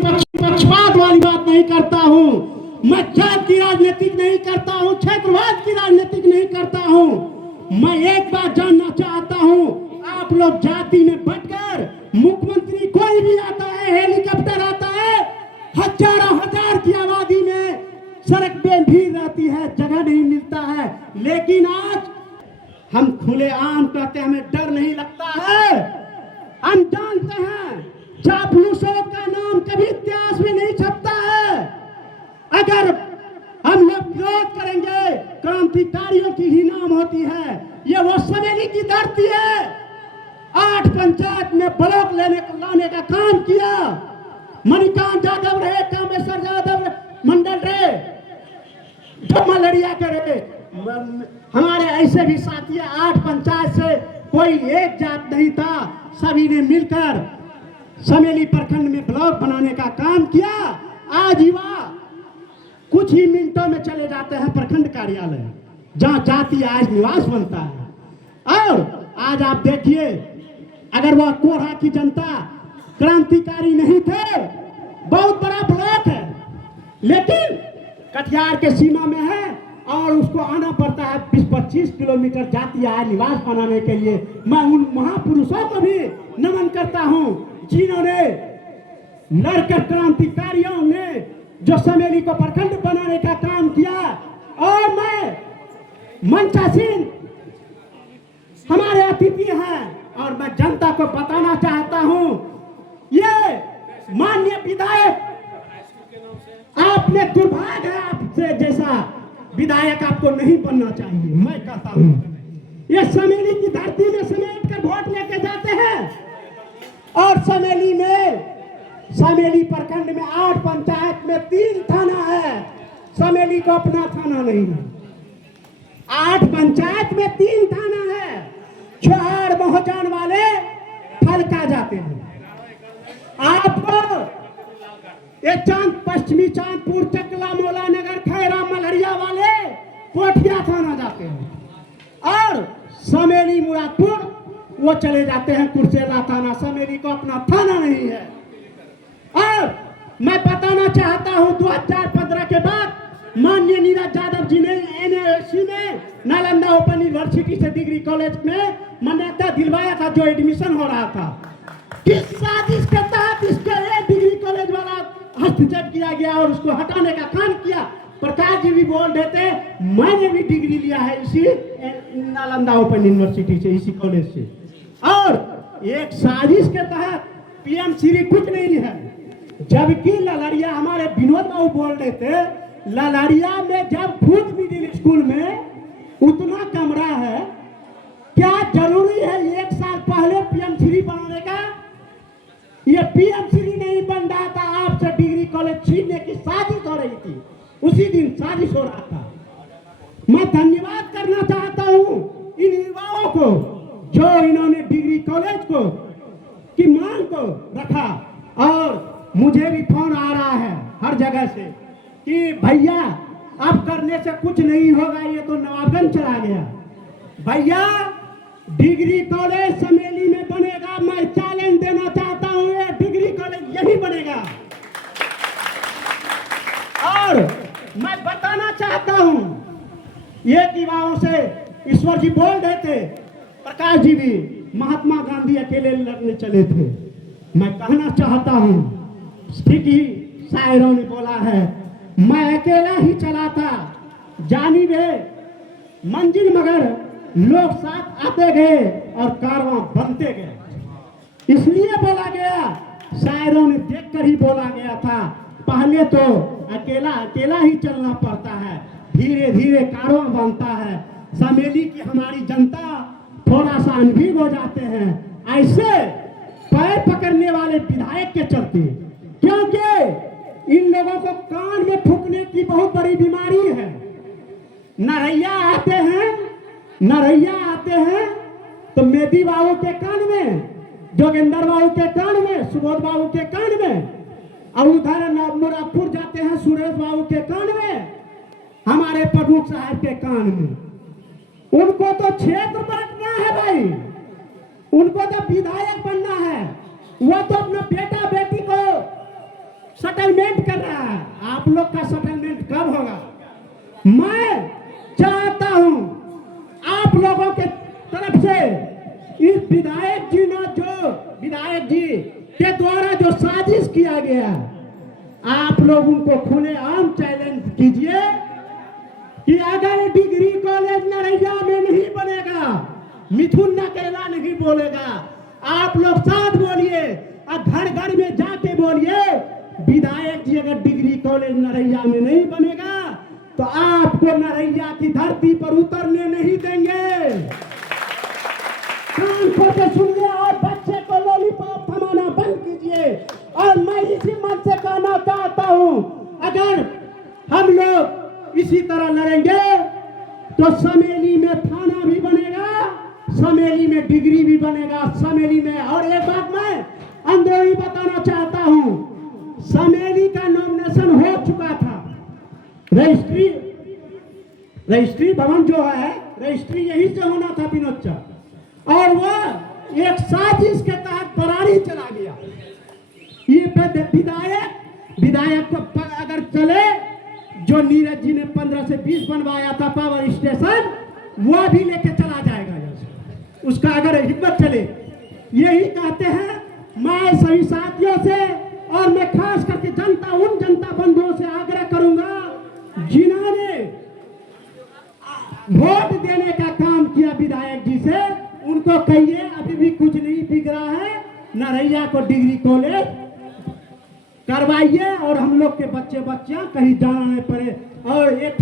पक्षपात वाली बात नहीं करता हूँ, मैं जात की राजनीति नहीं करता हूँ, क्षेत्रवाद की राजनीति नहीं करता हूँ। मैं एक बात जानना चाहता हूँ, आप लोग जाति में बंटकर मुख्यमंत्री कोई भी आता है, हेलीकॉप्टर आता है, हजारों हजार की आबादी में सड़क पे भीड़ रहती है, जगह नहीं मिलता है, लेकिन आज हम खुले आम कहते हैं, हमें डर नहीं लगता है। हम जानते हैं चापलूसों का नाम कभी इतिहास में नहीं छपता है। अगर हम लोग विरोध करेंगे, क्रांतिकारियों की ही नाम होती है। ये वो समेली की धरती है। 8 पंचायत में ब्लॉक लाने का काम किया। मणिकांत यादव रहे, कामेश्वर यादव मंडल रहे, जो मलरिया के रहे, हमारे ऐसे भी साथी 8 पंचायत से कोई एक जात नहीं था, सभी ने मिलकर समेली प्रखंड में ब्लॉक बनाने का काम किया। आज युवा कुछ ही मिनटों में चले जाते हैं प्रखंड कार्यालय, जहां जाति आज निवास बनता है। और आज आप देखिए, अगर वह कोढ़ा की जनता क्रांतिकारी नहीं थे, बहुत बड़ा ब्लॉक है, लेकिन कटिहार के सीमा में है और उसको आना पड़ता है 20-25 किलोमीटर जाति आय निवास बनाने के लिए। मैं उन महापुरुषों को भी नमन करता हूं, जिन्होंने लड़कर क्रांतिकारियों ने जो समेली को प्रखंड बनाने का काम किया। और मैं मंचासीन हमारे अतिथि हैं और मैं जनता को बताना चाहता हूं, ये माननीय विधायक, आपने दुर्भाग्य है, आपसे जैसा विधायक आपको नहीं बनना चाहिए। मैं कहता हूं, ये समेली की धरती में समेट कर वोट लेके जाते हैं और समेली प्रखंड में 8 पंचायत में 3 थाना है, समेली को अपना थाना नहीं है। 8 पंचायत में 3 थाना है। छोहाड़ पहुंचान वाले फलका जाते हैं। आपको ये पश्चिमी चांदपुर, चकला, मौला नगर, खैरा, मलहरिया वाले कोठिया थाना जाते हैं और समेली मुरादपुर वो चले जाते हैं कुर्सेला थाना। समेली को अपना थाना नहीं है। और मैं बताना चाहता हूं, 2015 के बाद माननीय नीरज यादव जी ने NASC में नालंदा ओपन यूनिवर्सिटी से डिग्री कॉलेज में मान्यता दिलवाया था, जो एडमिशन हो रहा था। किस साजिश के तहत इसके डिग्री कॉलेज वाला हस्तक्षेप किया गया और उसको हटाने का काम किया। प्रकाश जी भी बोल देते, मैंने भी डिग्री लिया है इसी नालंदा ओपन यूनिवर्सिटी से, इसी कॉलेज से। और एक साजिश के तहत PM श्री कुछ नहीं है, जबकि ललरिया, हमारे विनोद बाबू बोल रहे थे, ललरिया में जब खुद मिडिल स्कूल में उतना कमरा है, क्या जरूरी है 1 साल पहले PM श्री बनाने का? ये PM श्री नहीं बन रहा था, आपसे डिग्री कॉलेज छीनने की साजिश हो रही थी, उसी दिन साजिश हो रहा था। मैं धन्यवाद करना चाहता हूं इन युवाओं को, जो इन्होंने डिग्री कॉलेज को की मांग को रखा। और मुझे भी फोन आ रहा है हर जगह से कि भैया अब करने से कुछ नहीं होगा, ये तो नवाबगंज चला गया। भैया डिग्री कॉलेज समेली में बनेगा, मैं चैलेंज देना चाहता हूं, ये डिग्री कॉलेज यही बनेगा। और मैं बताना चाहता हूं, ये युवाओं से ईश्वर जी बोल रहे थे, प्रकाश जी भी, महात्मा गांधी अकेले लड़ने चले थे। मैं कहना चाहता हूं, ठीक ही शायरों ने बोला है, मैं अकेला ही चला था जानिबे मंजिल, मगर लोग साथ आते गए और कारवां बनते गए। इसलिए बोला गया, शायरों ने देखकर ही बोला गया था, पहले तो अकेला ही चलना पड़ता है, धीरे धीरे कारवां बनता है। समेली की हमारी जनता थोड़ा सा अनभिज्ञ हो जाते हैं ऐसे पैर पकड़ने वाले विधायक के चलते, क्योंकि इन लोगों को कान में फूंकने की बहुत बड़ी बीमारी है। नरैया आते हैं तो मेदी बाबू के कान में, जोगिंदर बाबू के कान में, सुबोध बाबू के कान में, और उधर मुरादपुर जाते हैं सुरेश बाबू के कान में, हमारे प्रमुख साहब के कान में। उनको तो क्षेत्र बांटना है भाई, उनको तो विधायक बनना है। वो तो अपना बेटा बेटी को सेटलमेंट कर रहा है। आप लोग का सेटलमेंट कब होगा? मैं चाहता हूं आप लोगों के तरफ से इस विधायक जी ने जो विधायक जी के द्वारा जो साजिश किया गया, आप लोग उनको खुलेआम चैलेंज कीजिए कि अगर डिग्री कॉलेज नरैया में नहीं बनेगा, मिथुन अकेला नहीं बोलेगा, आप लोग साथ बोलिए और घर घर में जाके बोलिए विधायक जी अगर डिग्री कॉलेज नरैया में नहीं बनेगा तो आपको नरैया की धरती पर उतरने नहीं देंगे। कान खोल के सुनिए और बच्चे को लॉलीपॉप थमाना बंद कीजिए। और मैं इसी मन से कहना चाहता हूं, अगर हम लोग इसी तरह लड़ेंगे तो समेली में थाना भी बनेगा, समेली में डिग्री भी बनेगा, समेली में। और एक बात मैं अंदरूनी बताना चाहता हूं, समेली का नॉमिनेशन हो चुका था। रजिस्ट्री भवन जो है, रजिस्ट्री यही से होना था पिनोच्चा, और वह एक साजिश के तहत बरारी चला गया। ये विधायक को अगर चले, जो नीरज जी ने 15 से 20 बनवाया था पावर स्टेशन, वह भी लेके चला जाएगा। उसका अगर हिम्मत चले, यही कहते हैं। मैं सभी साथियों से और मैं खास करके उन जनता बंधुओं से आग्रह करूंगा जिन्होंने वोट देने का काम किया विधायक जी से, उनको कहिए अभी भी कुछ नहीं बिगड़ा है, नरैया को डिग्री कॉलेज करवाइए और हम लोग के बच्चे बच्चियां कहीं जाना नहीं पड़े। और एक